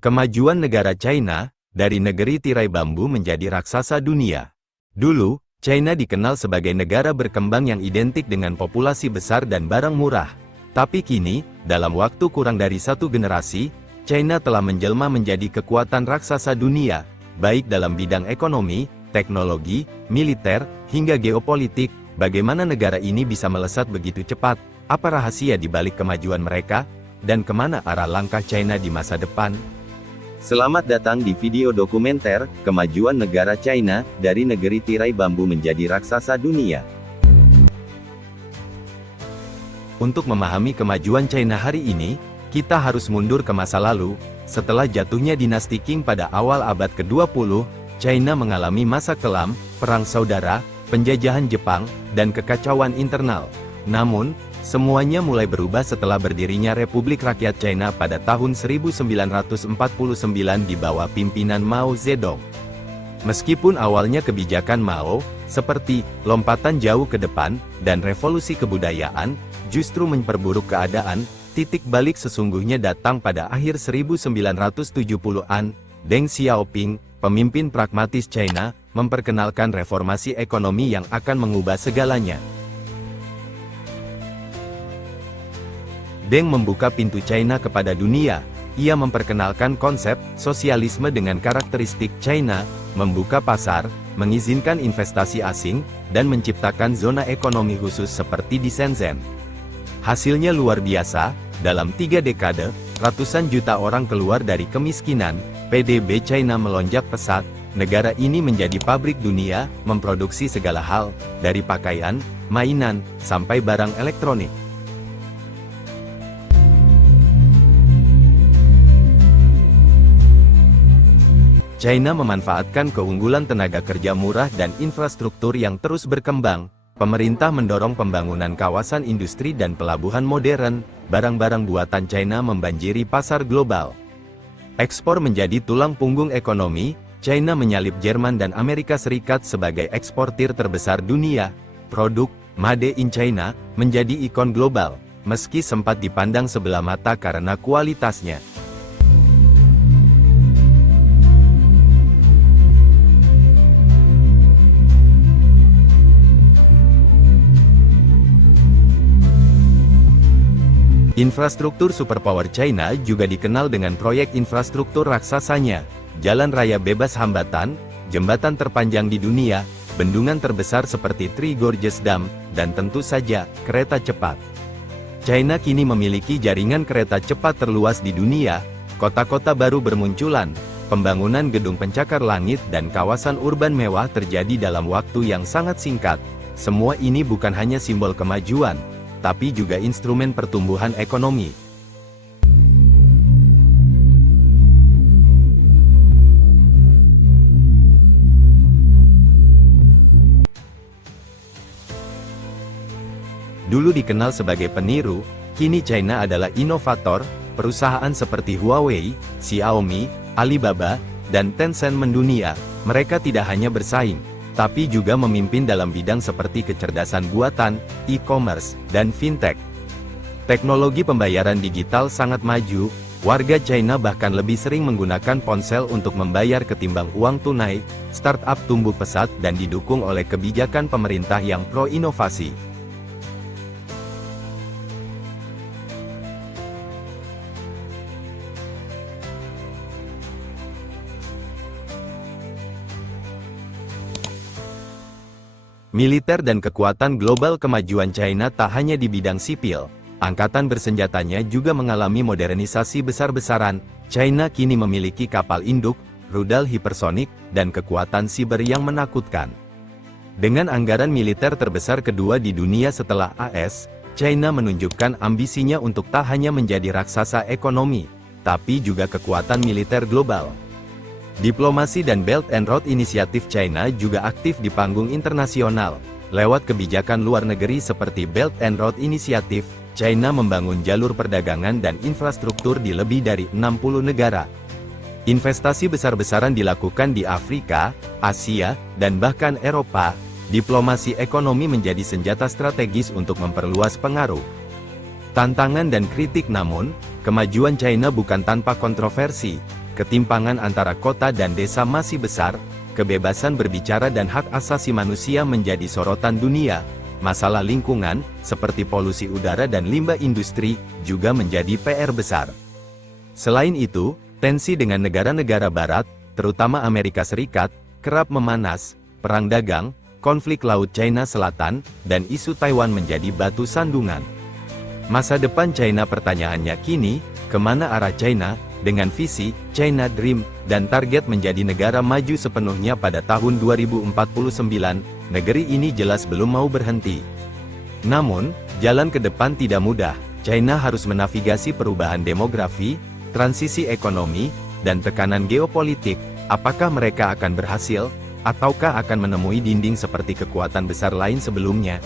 Kemajuan negara China, dari negeri tirai bambu menjadi raksasa dunia. Dulu, China dikenal sebagai negara berkembang yang identik dengan populasi besar dan barang murah. Tapi kini, dalam waktu kurang dari satu generasi, China telah menjelma menjadi kekuatan raksasa dunia, baik dalam bidang ekonomi, teknologi, militer, hingga geopolitik. Bagaimana negara ini bisa melesat begitu cepat? Apa rahasia di balik kemajuan mereka? Dan kemana arah langkah China di masa depan? Selamat datang di video dokumenter, Kemajuan Negara China, dari negeri tirai bambu menjadi raksasa dunia. Untuk memahami kemajuan China hari ini, kita harus mundur ke masa lalu. Setelah jatuhnya dinasti Qing pada awal abad ke-20, China mengalami masa kelam, perang saudara, penjajahan Jepang, dan kekacauan internal. Namun, semuanya mulai berubah setelah berdirinya Republik Rakyat China pada tahun 1949 di bawah pimpinan Mao Zedong. Meskipun awalnya kebijakan Mao, seperti lompatan jauh ke depan dan revolusi kebudayaan, justru memperburuk keadaan, titik balik sesungguhnya datang pada akhir 1970-an. Deng Xiaoping, pemimpin pragmatis China, memperkenalkan reformasi ekonomi yang akan mengubah segalanya. Deng membuka pintu China kepada dunia. Ia memperkenalkan konsep sosialisme dengan karakteristik China, membuka pasar, mengizinkan investasi asing, dan menciptakan zona ekonomi khusus seperti di Shenzhen. Hasilnya luar biasa, dalam 3 dekade, ratusan juta orang keluar dari kemiskinan, PDB China melonjak pesat, negara ini menjadi pabrik dunia, memproduksi segala hal, dari pakaian, mainan, sampai barang elektronik. China memanfaatkan keunggulan tenaga kerja murah dan infrastruktur yang terus berkembang. Pemerintah mendorong pembangunan kawasan industri dan pelabuhan modern. Barang-barang buatan China membanjiri pasar global. Ekspor menjadi tulang punggung ekonomi. China menyalip Jerman dan Amerika Serikat sebagai eksportir terbesar dunia. Produk Made in China menjadi ikon global, meski sempat dipandang sebelah mata karena kualitasnya. Infrastruktur superpower China juga dikenal dengan proyek infrastruktur raksasanya, jalan raya bebas hambatan, jembatan terpanjang di dunia, bendungan terbesar seperti Three Gorges Dam, dan tentu saja, kereta cepat. China kini memiliki jaringan kereta cepat terluas di dunia, kota-kota baru bermunculan, pembangunan gedung pencakar langit dan kawasan urban mewah terjadi dalam waktu yang sangat singkat. Semua ini bukan hanya simbol kemajuan, tapi juga instrumen pertumbuhan ekonomi. Dulu dikenal sebagai peniru, kini China adalah inovator. Perusahaan seperti Huawei, Xiaomi, Alibaba, dan Tencent mendunia. Mereka tidak hanya bersaing, tapi juga memimpin dalam bidang seperti kecerdasan buatan, e-commerce, dan fintech. Teknologi pembayaran digital sangat maju, warga China bahkan lebih sering menggunakan ponsel untuk membayar ketimbang uang tunai. Startup tumbuh pesat dan didukung oleh kebijakan pemerintah yang pro-inovasi. Militer dan kekuatan global. Kemajuan China tak hanya di bidang sipil, angkatan bersenjatanya juga mengalami modernisasi besar-besaran. China kini memiliki kapal induk, rudal hipersonik, dan kekuatan siber yang menakutkan. Dengan anggaran militer terbesar kedua di dunia setelah AS, China menunjukkan ambisinya untuk tak hanya menjadi raksasa ekonomi, tapi juga kekuatan militer global. Diplomasi dan Belt and Road Initiative China juga aktif di panggung internasional. Lewat kebijakan luar negeri seperti Belt and Road Initiative, China membangun jalur perdagangan dan infrastruktur di lebih dari 60 negara. Investasi besar-besaran dilakukan di Afrika, Asia, dan bahkan Eropa. Diplomasi ekonomi menjadi senjata strategis untuk memperluas pengaruh. Tantangan dan kritik. Namun, kemajuan China bukan tanpa kontroversi. ketimpangan antara kota dan desa masih besar, kebebasan berbicara dan hak asasi manusia menjadi sorotan dunia. Masalah lingkungan, seperti polusi udara dan limbah industri, juga menjadi PR besar. Selain itu, tensi dengan negara-negara barat, terutama Amerika Serikat, kerap memanas. Perang dagang, konflik Laut China Selatan, dan isu Taiwan menjadi batu sandungan. Masa depan China, pertanyaannya kini, kemana arah China, dengan visi China Dream, dan target menjadi negara maju sepenuhnya pada tahun 2049, negeri ini jelas belum mau berhenti. Namun, jalan ke depan tidak mudah. China harus menavigasi perubahan demografi, transisi ekonomi, dan tekanan geopolitik. Apakah mereka akan berhasil, ataukah akan menemui dinding seperti kekuatan besar lain sebelumnya?